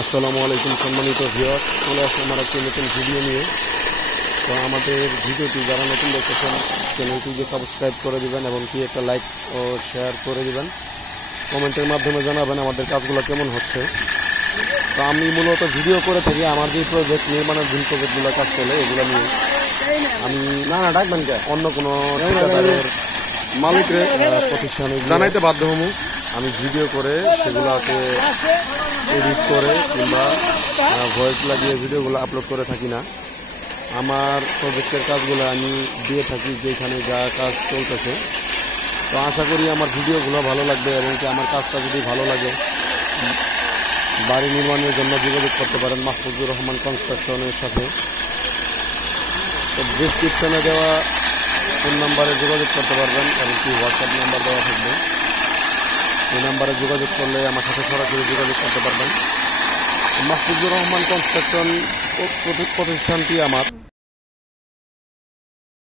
আসসালামু আলাইকুম সম্মানিত ভিউয়ার্স, চলে আসলাম আমার একটি নতুন ভিডিও নিয়ে। তো আমাদের ভিডিওটি যারা নতুন দেখতেছেন চ্যানেলটিকে সাবস্ক্রাইব করে দিবেন এবং কি একটা লাইক ও শেয়ার করে দিবেন। কমেন্টের মাধ্যমে জানাবেন আমাদের কাজগুলো কেমন হচ্ছে। তো আমি মূলত ভিডিও করে থাকি আমার যে প্রজেক্ট নির্মাণাধীন প্রজেক্টগুলো কাজ চলে এগুলো নিয়ে। আমি ডাকবেন অন্য কোনো ঠিকাদারের মালিকের প্রতিষ্ঠানে জানাইতে বাধ্য হবো। আমি ভিডিও করে সেগুলোকে এডিট করে কিংবা ভয়েস লাগিয়ে ভিডিওগুলো আপলোড করে থাকি না। আমার প্রজেক্টের কাজগুলো আমি দিয়ে থাকি যেখানে যা কাজ চলতেছে। তো আশা করি আমার ভিডিওগুলো ভালো লাগবে এবং কি আমার কাজটা যদি ভালো লাগে বাড়ি নির্মাণের জন্য যোগাযোগ করতে পারেন মাহফুজুর রহমান কনস্ট্রাকশনের সাথে। তো ডিসক্রিপশনে দেওয়া ফোন নাম্বারে যোগাযোগ করতে পারবেন এবং কি হোয়াটসঅ্যাপ নাম্বার দেওয়া থাকবে। এই নাম্বারে যোগাযোগ করলে আমার সাথে সরাসরি যোগাযোগ করতে পারবেন। মাহফুজুর রহমান কনস্ট্রাকশন প্রতিষ্ঠানটি আমার